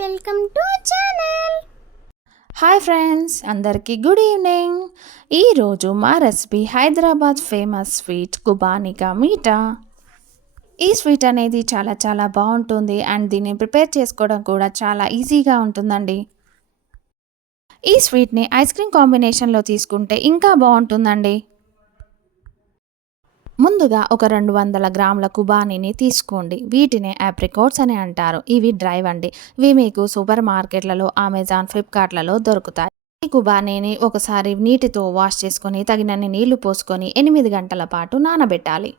Welcome to channel. Hi friends అందరికీ good evening. ఈరోజు మా రెసిపీ హైదరాబాద్ ఫేమస్ స్వీట్ కుబానికా మీఠా. ఈ స్వీట్ అనేది చాలా చాలా బాగుంటుంది అండ్ దీన్ని ప్రిపేర్ చేసుకోవడం కూడా చాలా ఈజీగా ఉంటుందండి. ఈ స్వీట్ని ఐస్ క్రీమ్ కాంబినేషన్లో తీసుకుంటే ఇంకా బాగుంటుందండి. ముందుగా ఒక రెండు వందల గ్రాముల కుబానీని తీసుకోండి. వీటిని యాప్రికోట్స్ అని అంటారు. ఇవి డ్రైవ్ అండి ఇవి మీకు సూపర్ మార్కెట్లలో అమెజాన్ ఫ్లిప్కార్ట్లలో దొరుకుతాయి. ఈ కుబానీని ఒకసారి నీటితో వాష్ చేసుకొని తగినన్ని నీళ్ళు పోసుకొని ఎనిమిది గంటల పాటు నానబెట్టాలి.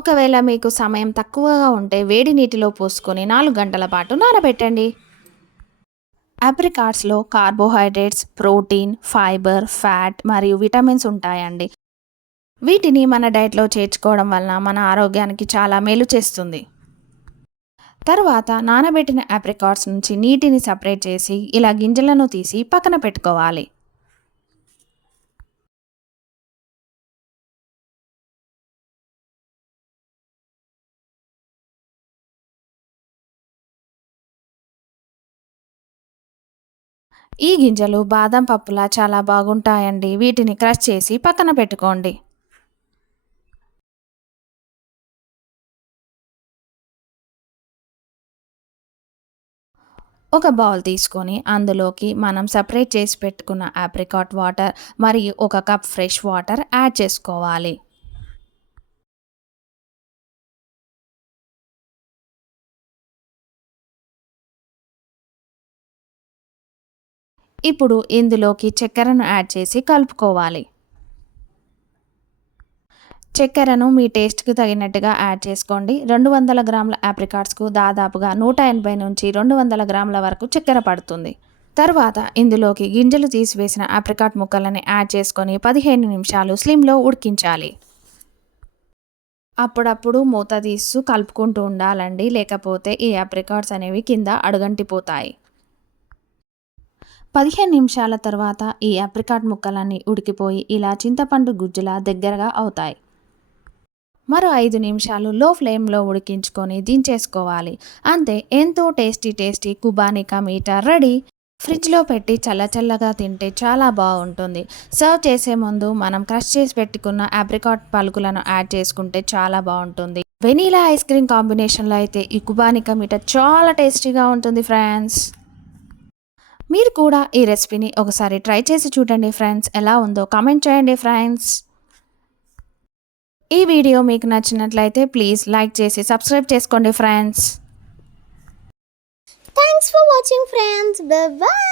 ఒకవేళ మీకు సమయం తక్కువగా ఉంటే వేడి నీటిలో పోసుకొని నాలుగు గంటల పాటు నానబెట్టండి. అప్రికాట్స్లో కార్బోహైడ్రేట్స్ ప్రోటీన్ ఫైబర్ ఫ్యాట్ మరియు విటమిన్స్ ఉంటాయండి. వీటిని మన డైట్లో చేర్చుకోవడం వలన మన ఆరోగ్యానికి చాలా మేలు చేస్తుంది. తర్వాత నానబెట్టిన అప్రికాట్స్ నుంచి నీటిని సపరేట్ చేసి ఇలా గింజలను తీసి పక్కన పెట్టుకోవాలి. ఈ గింజలు బాదం పప్పులా చాలా బాగుంటాయండి. వీటిని క్రష్ చేసి పక్కన పెట్టుకోండి. ఒక బౌల్ తీసుకొని అందులోకి మనం సపరేట్ చేసి పెట్టుకున్న ఆప్రికాట్ వాటర్ మరియు ఒక కప్ ఫ్రెష్ వాటర్ యాడ్ చేసుకోవాలి. ఇప్పుడు ఇందులోకి చక్కెరను యాడ్ చేసి కలుపుకోవాలి. చక్కెరను మీ టేస్ట్కి తగినట్టుగా యాడ్ చేసుకోండి. రెండు వందల గ్రాముల ఆప్రికాట్స్కు దాదాపుగా నూట ఎనభై నుంచి రెండు వందల గ్రాముల వరకు చక్కెర పడుతుంది. తర్వాత ఇందులోకి గింజలు తీసివేసిన ఆప్రికాట్ ముక్కలని యాడ్ చేసుకొని పదిహేను నిమిషాలు స్లిమ్లో ఉడికించాలి. అప్పుడప్పుడు మూత తీస్తూ కలుపుకుంటూ ఉండాలండి. లేకపోతే ఈ ఆప్రికాట్స్ అనేవి కింద అడుగంటిపోతాయి. పదిహేను నిమిషాల తర్వాత ఈ అప్రికాట్ ముక్కలన్నీ ఉడికిపోయి ఇలా చింతపండు గుజ్జులా దగ్గరగా అవుతాయి. మరో ఐదు నిమిషాలు లో ఫ్లేమ్లో ఉడికించుకొని దించేసుకోవాలి. అంతే ఎంతో tasty tasty qubani ka meetha ready. ఫ్రిడ్జ్లో పెట్టి చల్లచల్లగా తింటే చాలా బాగుంటుంది. సర్వ్ చేసే ముందు మనం క్రష్ చేసి పెట్టుకున్న అబ్రికాట్ పలుకులను యాడ్ చేసుకుంటే చాలా బాగుంటుంది. వెనీలా ఐస్ క్రీమ్ కాంబినేషన్లో అయితే ఈ కుబానికా మీట చాలా టేస్టీగా ఉంటుంది ఫ్రెండ్స్. మీరు కూడా ఈ రెసిపీని ఒకసారి ట్రై చేసి చూడండి ఫ్రెండ్స్. ఎలా ఉందో కామెంట్ చేయండి ఫ్రెండ్స్. ఈ వీడియో మీకు నచ్చినట్లయితే ప్లీజ్ లైక్ చేసి సబ్స్క్రైబ్ చేసుకోండి friends thanks for watching friends bye